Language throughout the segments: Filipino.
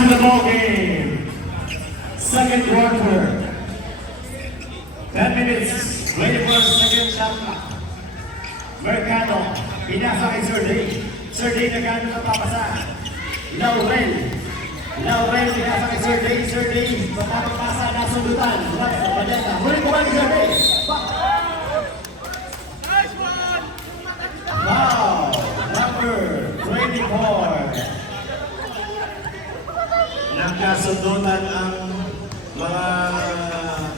to the ball game. Second quarter. 10 minutes. Waiting for the second shot clock. Mercado. Pinasa kay Sir Day. Sir Day nagano na papasa. Laurel. Laurel pinasa kay Sir Day. Sir Day. Matapapasa na sundutan. Magenta. Huling kumain kay Sir Day. Wow. Number 24. Nagkasundutan ang mga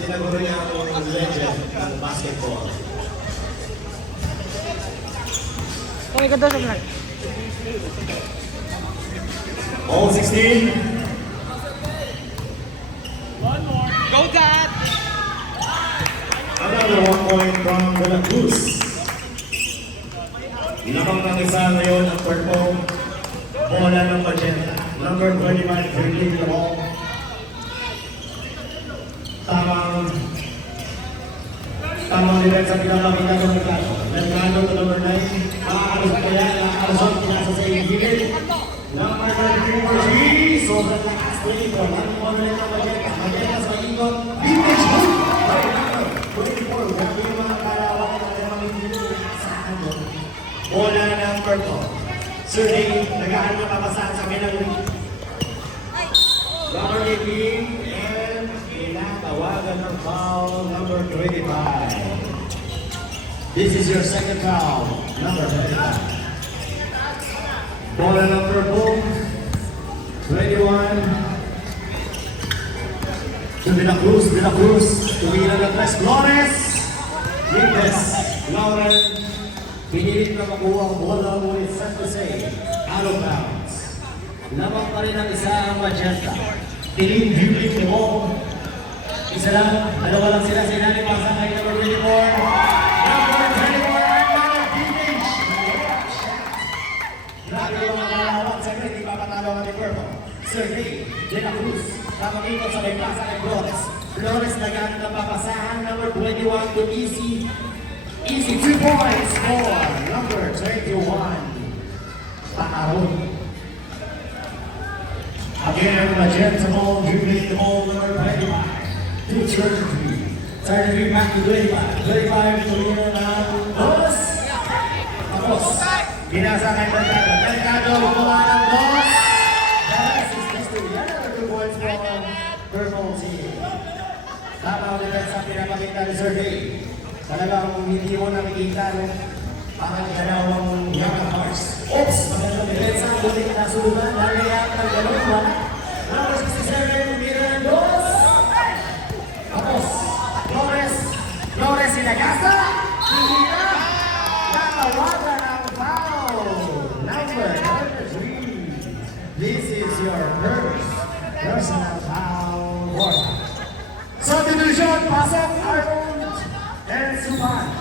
tinaguriang legend ng basketball. Okay, ganda sa vlog. All 16. One more. Go, Dad! Another 1 point from De La Cruz. Lamang ng isa ngayon ang purple. Bola ng magenta. Number 25, dribbling the ball. Tamang defense sa pinapakita ng Mercado. Mercado to number 9. Makakalusot kaya, nakakalusot, pinasa sa igigil. Number 23 for G. Sobrang lakas, 24. Ang ulit ng magenta. Magenta sa ikot. Vintage hook! 24. Grabe yung mga kalawan na mga sa ano. Bola ng purple. Sir Day, nag-ahal na papasahan sa kailang number 18 and pinatawagan ng foul number 25. This is your second foul, number 25. Bola ng purple, 21. To De La Cruz, De La Cruz, tumira ng tres, Flores, Lindes, Lauren, pinilit na makuha ang bola with San Jose, out of bounds. Lamang pa rin ang isa ang magenta. Tiling dribbling the ball. Isa lang, dalawa lang sila sa ilalim ang sakay number 24. Number 24, Armando Vintage. Grabe yung mga kalawang sa grade, ipapatalo ang ni Purple. Sergey De La Cruz, tamang ikot sa may pasa kay Flores. Flores nagamit ang papasahan, number 21 to Easy. Easy 2 points for number 21. Paaron. Again, magenta ball, dribbling the ball, number 25. To 33. 33 back to 25. 25 to Lino ng Dos. Tapos, binasa kay Mercado. Mercado, gumawa ng Dos. That is history. Another 2 points for Purple team. Tama ang defense ang pinapakita ni Sergey. Talagang hindi mo nakikita parang dalawang young hearts. Oops! Magandang depensa, buti na nasurugan. Dahil yan, nagdalong wala. Number 67, tumira ng Dos. Tapos, Flores sinagasa. Tumira. Natawagan ang foul. Number 33. This is your first personal foul. Substitution, pasok, Arnold. And Suman,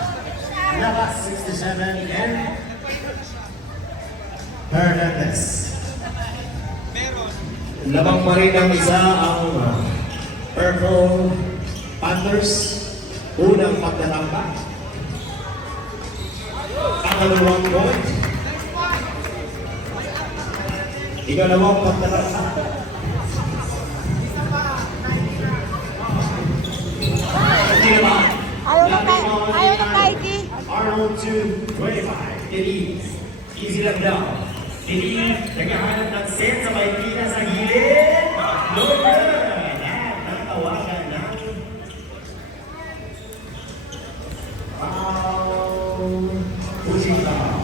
Labas 67 and Hernandez. Labang pa rin ang isa ang Purple Panthers. Unang pagtatamba. Pangalawang point. Ikalawang pagtatamba. Hindi naman. Ayaw na Mikey. Arnold to 25. Elise. Easy lang daw. Elise, naghahanap ng set sa Maykina sa gilid. No good. At natawagan ng pushing foul.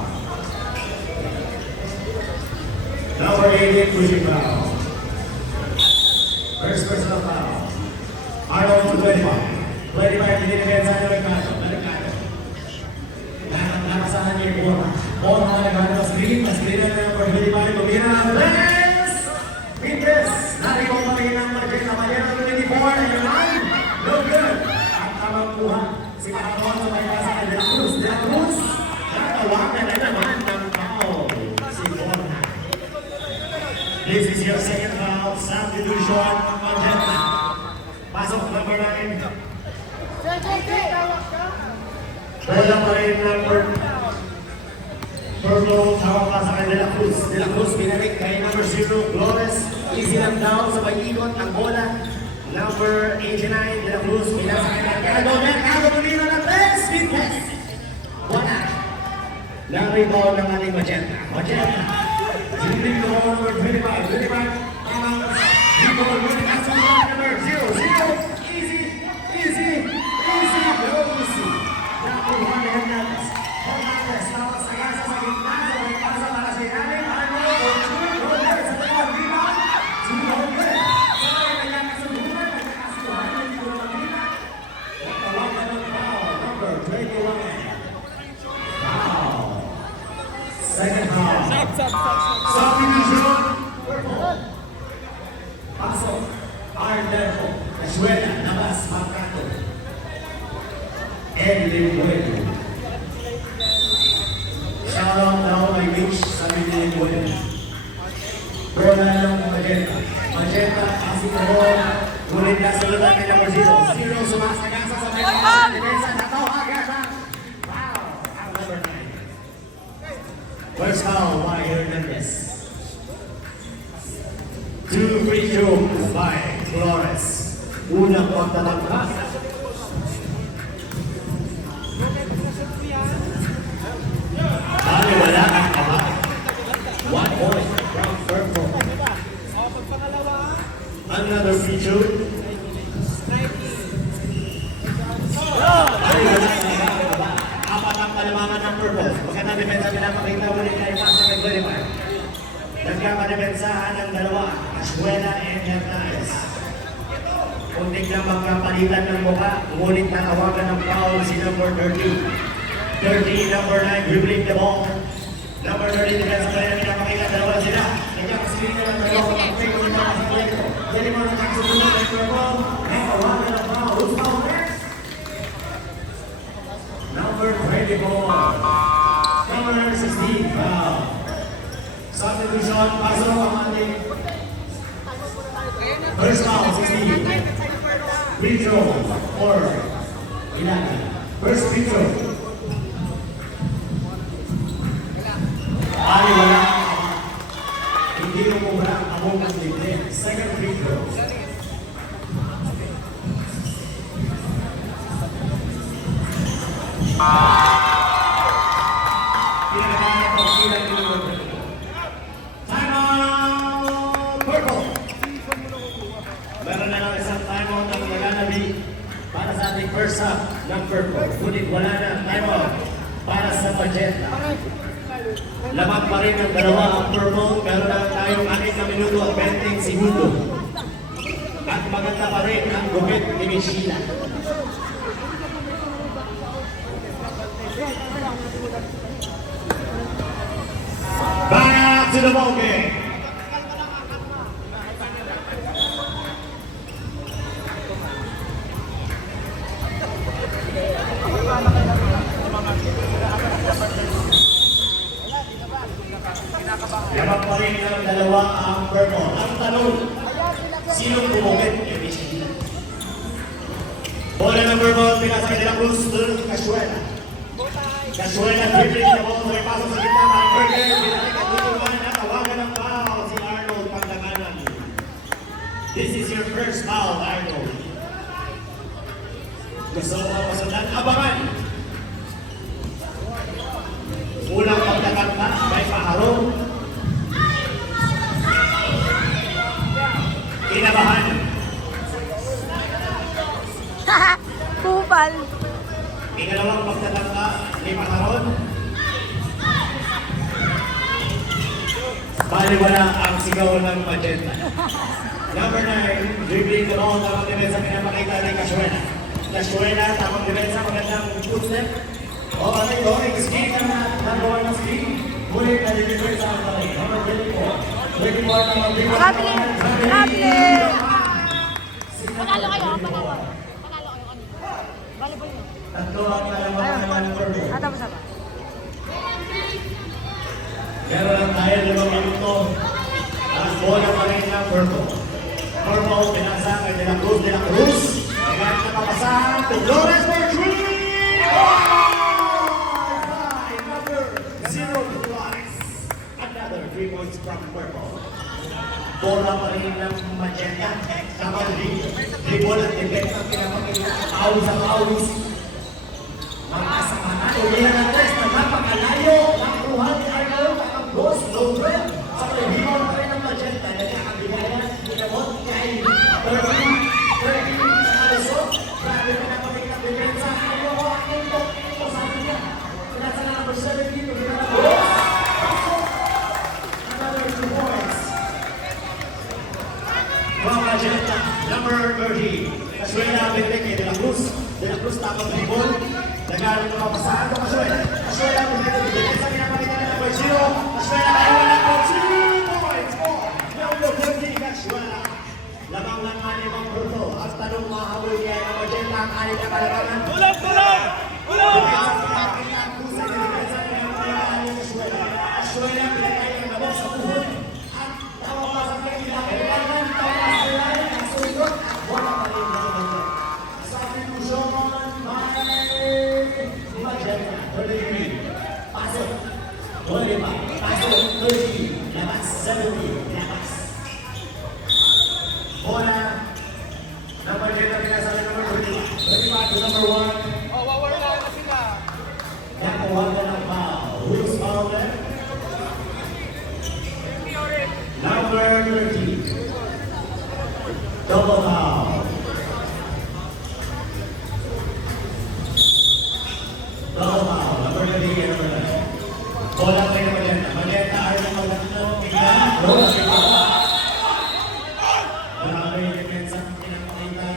Number 18, pushing foul. First personal foul. Arnold to 25. 25, hindi depensa ng Mercado. Nakasahan niya yung bola. Bola na naghanap ng screen. Na-screen na ng number 25. Tumira ang Lens! Vintes! Narikong pamilya ng Marquez na mali ng 24. Ayun! No good! Ang tamang buha. Si Pahamon sa may kasa kay De La Cruz. De La Cruz! Natawagan na naman ng foul. Si Borja. This is your second foul. Substitution ng Magenta. Pasok number 9. Bola pa rin ng Purple, tawag pa sa kay De La Cruz. De La Cruz, binalik kay number 0, Flores. Easy lang daw sa ikot ang bola. Number 89, De La Cruz, pinasa kanya. Kaya Domer, kaya tumira ng test, speed test. Wala. Na-rebound ng ating Magenta. Magenta. Siniling ko number 25. 25. Tamang rebound. Number 0. Easy. Easy. Easy. Very easy. Nakuha ni Hernandez. Hernandez. Tapos sa gasa sa gitna. May pasa para sa ilalim. Ano? Roller sa dalawang rebound. Roller. Sabay kanya kasuluhan. Nagkakasuhan. Hindi ko makita. Tawagan ng foul. Number 21. Second half. Subdivision. Pasok. Iron Devil. Escuela. Nabas. Marcato. Edwin Bueno. Shout out daw kay Mitch sa Edwin Bueno. Bola ng Magenta. Magenta. Asik na ball. Ngunit nasa lugar ni number 0. 0 sumasagasa sa may depensa. Natawagan siya. Wow. Ang number 9. First foul by Hernandez. 2 free throws by Flores. Unang pagtatangka. Bali wala ang kamay. 1 point from Purple. Another free throw. Bali wala ang kamay. Apat ang kalamanan ng Purple. Magandang depensa pinapakita ulit kay Pasok at Verify. Nagkakadepensahan ng dalawa, Escuela and Hernandez. Kunting lang magkapalitan ng mukha, ngunit natawagan ng foul si number 30. 30, number 9, dribbling the ball. Number 30, depensa pa rin pinapakita, dalawa sila. Nagkakasilita ng dalawa, kapag ko nito sa play. Dali mo nagkakasilita ng Purple. Natawagan ng foul. Who's foul next? Number 24. Number 16, foul. Subdivision, pasok ang ating first foul, 16. Free throw, or Ilana. First free throw. Ay, wala. Hindi mo mura ang among ng libre. Second free throw. Pinagana po sila ni number 3. Timeout! Purple! Meron na lang isang timeout ang naganabi para sa ating first half ng Purple. Ngunit wala na timeout para sa Magenta. Lamang pa rin ang dalawa ang Purple. Meron na tayong 6 na minuto at 20 segundo. At maganda pa rin ang gupit ni Michila. Back to the ball game. Yaman pa rin ang dalawa ang Purple. Ang tanong, sinong bumukit? Bola ng Purple, pinasa kay De La Cruz, doon kay Escuela. Escuela, dribbling the ball, may pasok sa gitna, ang Burger, binalik at tutukan, natawagan ng foul si Arnold Pagdaganan. This is your first foul, Arnold. Gusto mo masundan, abangan. Unang pagdaganda, may paharong. Kinabahan. Kupal. Ikalawang pagtatangka, may paharong. Baliwala ang sigaw ng Magenta. Number 9, dribbling the ball, tamang depensa pinapakita ni Casuela. Casuela, tamang depensa, magandang footstep. O, ano ito? Screen na nagawa ng screen. Mulit na depensa ang balik. Number 24. 24 tamang depensa. Rable! Rable! Panalo kayo, panalo. Panalo kayo kanina. Volleyball yun. Tatlo ang kalamanan ng Purple. Tapos na ba? Meron lang tayo 5 minuto. Ang bola pa rin ng Purple. Purple, pinasa kay De La Cruz. De La Cruz, agad na papasahan to Flores for 3! Number 0 to Flores. Another 3 points from Purple. Bola pa rin ng magenta. Kapag dribble at defense ang pinapakita. Awis ang awis. Magkasama na. Ulihan ang tres na napakalayo. Nakuha ni Arnold. Nakapos. Lower. Sa rebound pa rin ng magenta. Nagkakabigayan. Pinamot kay 30. Sa kalusot. Grabe pinapakita ng defensa. Ano ko ang ito? Ito sabi niya. Pinasa na number 7 dito. Pinapakita. Another 2 points. From Magenta, number 30. Kasuela Benteke de la Cruz. De la Cruz tapos dribble. Nagkaroon ng mapasahan ko Kasuela. Kasuela Benteke. Sa pinapakita na number 0. Kasuela kayawan ng 2 points more. Number 30, Kasuela. Lamang ng anim ang Bruto. At tanong mahabol niya ng Magenta ang anim na kalabangan. Ulang! Ulang! Ulang! Pinapakita ang pusa ng depensa ng anim na Kasuela. Kasuela pinapakita ng nabok sa tuhod. At tawag pa sa kailangan. Wala pa rin na ito. Substitution by Magenta. 33. Pasok. 25. Pasok. 30. Labas. 70. Labas. Bola. Ng Magenta pinasali number 35. 35 to number 1. Oh, wawala na sila. Nakuha ka ng foul. Who's foul there? Number 30. Double foul. Double foul. Number 30 number 9. Bola kayo ng Magenta. Magenta ay ng Magenta. Tingnan. Bola kayo. Marami yung depensa ng pinapakita.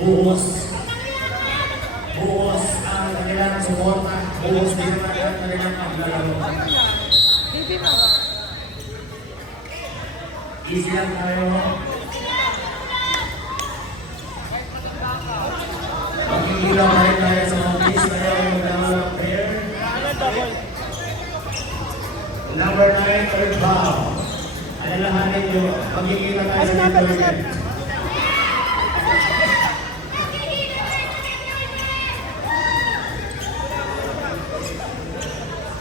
Buhos. Buhos ang kanilang suporta. Buhos din ang kanilang paglalaro. Easy lang tayo. Magkikita pa rin tayo sa office. Kaya yung magdamang ng prayer. Number 9, third foul. Alalahanin nyo, magkikita tayo sa deployment.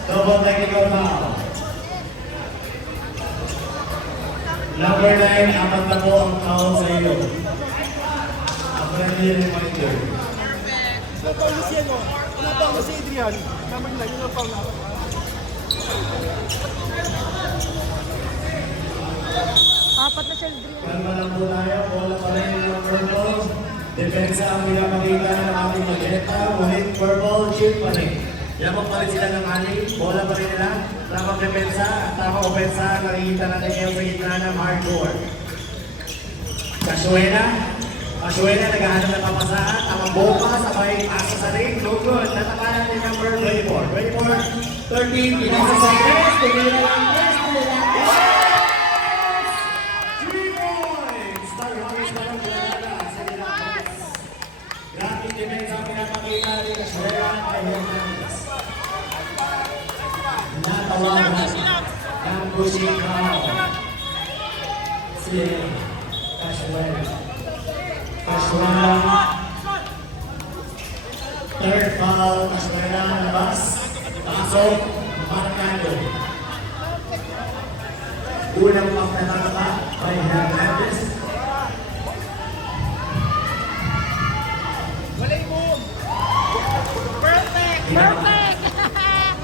Double technical foul. Number 9, apat na po ang foul sa iyo. A friendly reminder. Napaulo si ano? Napaulo si Adrian. Number 9, yung napaulo. Apat na siya, Adrian. Kalma lang po tayo. Bola pa rin yung purple. Depensa ang pinapakita ng ating Magenta. Ngunit purple, chip pa rin. Lamang pa rin sila ng aning. Bola pa rin nila. Tamang depensa at tamang opensa. Nakikita natin ngayon sa gitna ng hardcore. Kasuela. Kasuela naghahanap ng papasahan. Tamang boka. Sabay asa sa ring. No good. Natakalan din number 24. 24, 13. Pinasa sa press. Tingnan na lang press. 3 points. Starhawks na lang Granada sa Granada. Grabe depensa ang pinapakita ni Kasuela kay Hernandez. Natawagan ng pushing foul. Si Kasuela. Kasuela. Third foul. Kasuela labas. Pasok. Marcado. Unang pagtataka by Hernandez. Walay mo! Perfect! Perfect!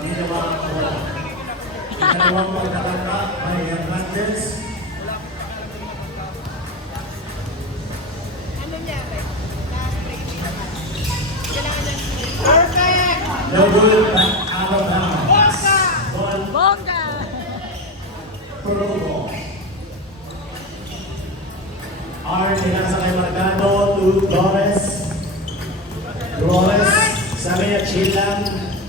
Ginawang wala. Ikalawang pagtataka by Hernandez. Ano niya? Perfect! No good. Out of bounds. Ball. Bongga! Pro ball. Art pinasa kay Marcado to Flores. Flores, sabi niya chill lang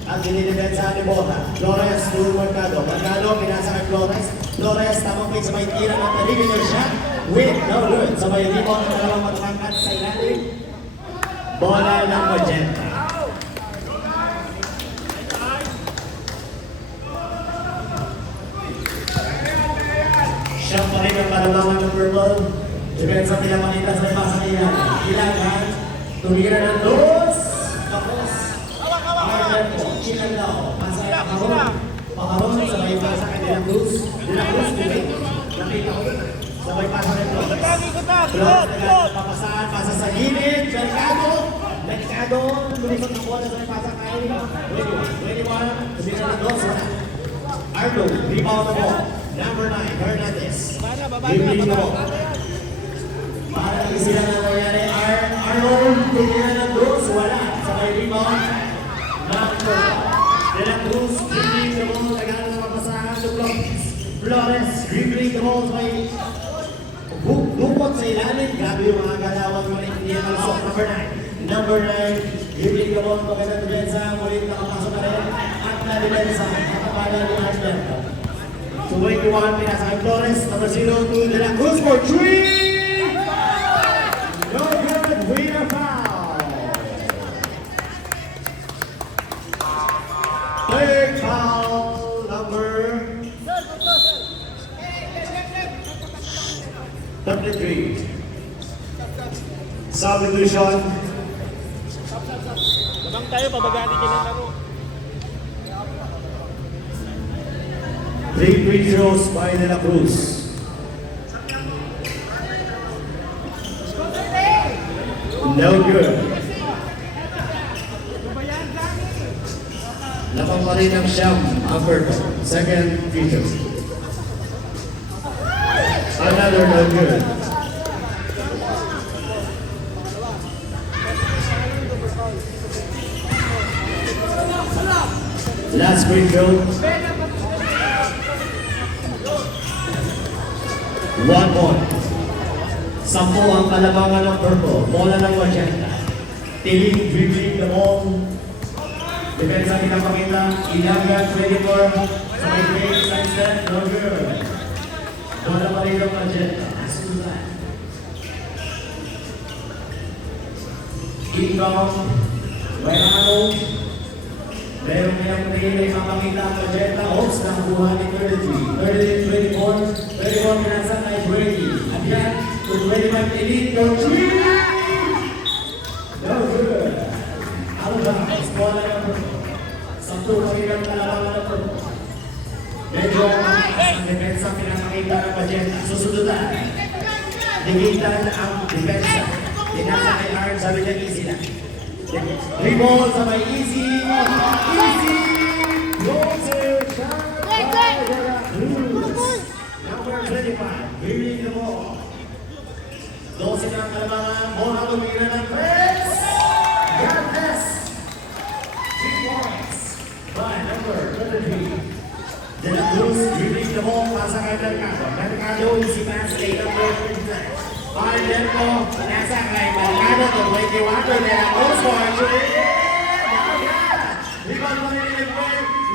at dinidepensa ni Bota. Flores to Marcado. Marcado pinasa kay Flores. Flores tamang pick sabay tira ng perimeter shot with no good. Sabay rebound ng dalawang matangkat sa ilalim. Bola ng Magenta. Siyang pa rin ang palabangan ng purple. Depensa pinapakita sa ipasa niya. Ilangan. Tumira ng dos. Tapos. Alberto, Chinagao, Pasay, Pakaron, sabay pasa kay De La Cruz. De La Cruz, nakita ko yun. Sabay pasa kay Flores. Flores, papasahan, pasa sa gilid, Mercado, lumisot ang bola, sabay pasa kay 21, sila na Dosa. Arlo, rebound mo. Number 9, Hernandez. Dribbling mo. Para sila na nangyari, Arnold, tinira ng Cruz, wala. Sabay rebound. Number 4, De La Cruz, dribbling the ball, nagano na mapasahan to Flores, dribbling the ball, may bukot sa ilalim. Grabe yung mga galawang mga Indian also. Number 9, dribbling the ball, magandang depensa, mulit nakapasok na rin. At na depensa, nakapala ni Alberto. 21, pinasa kay Flores, number 0 to De La Cruz for 3! No good, winner foul! Third foul, number 33. Substitution. Labang tayo, pabagati ka ng laro. 3 free throws by De La Cruz. No good. Lapang pa rin ang Siyam, Alberto. Second free throw. Another no good. Last free throw. 1 point. 10 ang kalabangan ng purple. Bola ng magenta. Tiling, dribbling the ball. Depensa pinapakita. Ilaga, 24. Sa may play, side step, no good. Bola pa rin ng magenta. Asulan. Inbound. Wainano. Meron niyang may mapakita ang magenta. Ops, nakakuha ni 33. 24. 31 pinasa kay Brady. At yan, kung 25 elite, go 3! No good. Out-bounds, bola ng purple. 10 kami ng kalabangan ng purple. Medyo ang depensa pinapakita ng magenta. Susundutan. Digitan ang depensa. Tinasa kay Arn, sabi niya easy lang. 3 balls sa may easy. Easy! Closer shot by De La Cruz. Number 25, dribbling the ball. 12 na ang kalabangan. Bola tumira ng press. Gantes. 3 points by number 33. De La Cruz, dribbling the ball. Pasa kay Mercado. Mercado, easy pass. Lay number 29. Alberto, nasa kay Mercado. 21 De La Cruz for 3. Rebound mo rin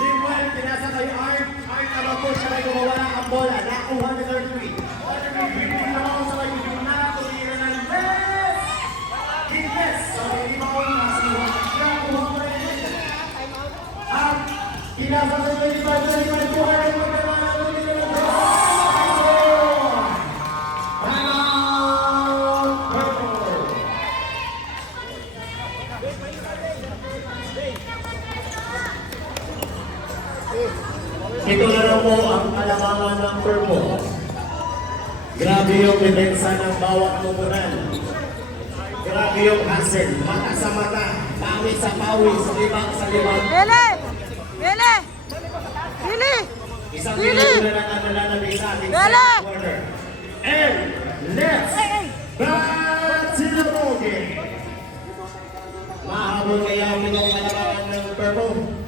Limuel, pinasa kay Art. Art naman po siya ay gumawa ang bola. Nakuha ni 33. 33, dribbling naman sa kay Yuna. Tumira ng press. Gilles, sa may rebound. Nakuha mo rin. At pinasa sa 25, kuha rin mo naman. Ito na lang po ang kalabangan ng purple. Grabe yung depensa ng bawat komunal. Grabe yung hustle. Mata sa mata, pawis sa pawis, libang sa libang. Bele! Bele! Bili! Isang minuto na lang ang nalalabay sa ating Bele! second quarter. And let's back to the ball game. Mahabol kaya ang pitong kalabangan ng purple.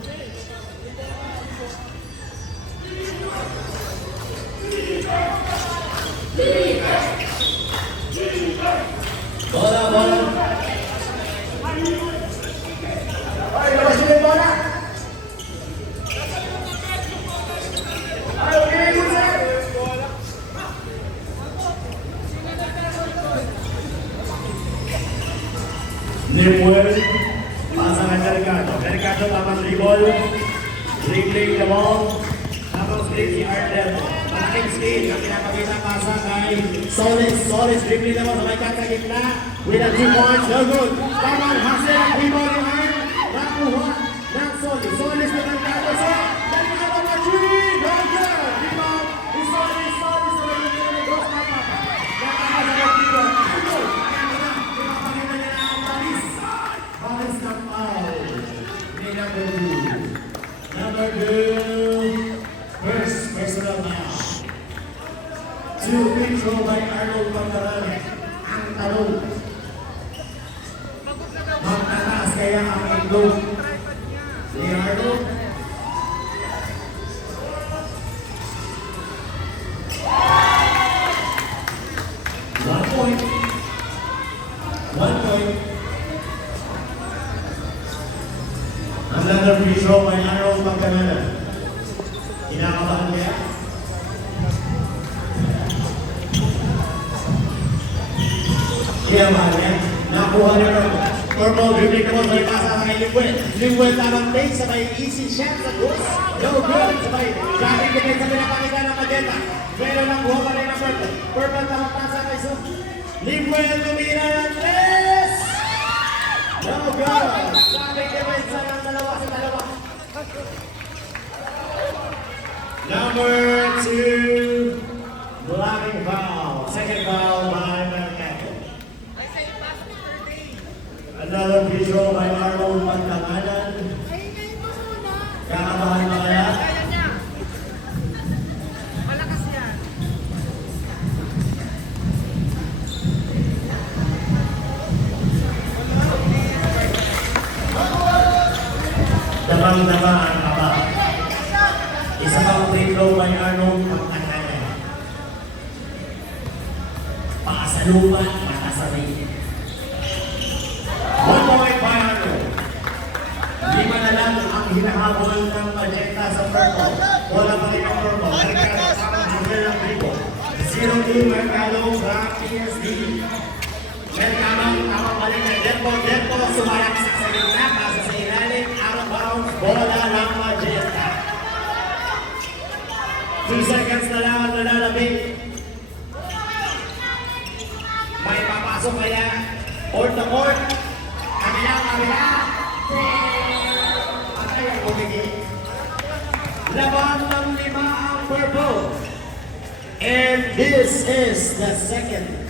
Bola, bola. Ay, labas yung bola. Ay, okay, good sir. Limuel, pasa kay Mercado. Mercado tamang dribble. Dribbling the ball. Tapos play si Arden. Malaking speed ang pinapakita pasa kay Solis. Solis dribbling naman sa may kata gitna. With a 2 points, no good. Tamang hustle ang rebound ni Arden. Nakuha ng Solis. Number two, first personal now. Two free throw by Arnold Pangalan. Ang tanong, magtataas kaya ang iglog ni Arnold? One point. Another free throw by Arnold Pangalan. Kinakabahan kaya? Kaya mahal yan. Nakuha niya rin. Purple dribbling naman sa ipasa sa kay Liquid. Liquid tamang take sa may easy shot sa goals. No good. Sa may driving defense sa pinapakita ng Magenta. Pero nakuha pa rin ang Purple. Purple tamang pasa kay Sub. Liquid tumira ng tres. No good. Driving defense ng dalawa sa dalawa. Number two. Blocking foul. Second foul by Mercado. Another free throw by Arnold Pangalan. Kakabahan na kaya? Malakas yan. Damang-dama ang kaba. Isa pang free throw by Arnold Pangalan. Pakasalupan, matasabi. 1 point by Arnold. 5 na lang ang hinahabol ng Magenta sa Purple. Wala pa rin ang Purple. Mercado ang Junior ng Rico. 0-2 Mercado sa PSD. Mercado ang tamang balik ng Dempo. Sumalaksak sa gitna. Pasa sa ilalim. Out of bounds. Bola ng Magenta. 2 seconds na lang ang nalalabing. May papasok kaya. Court to court. Kabila. Patay ang umigil. Laban ng 5 ang Purple. And this is the second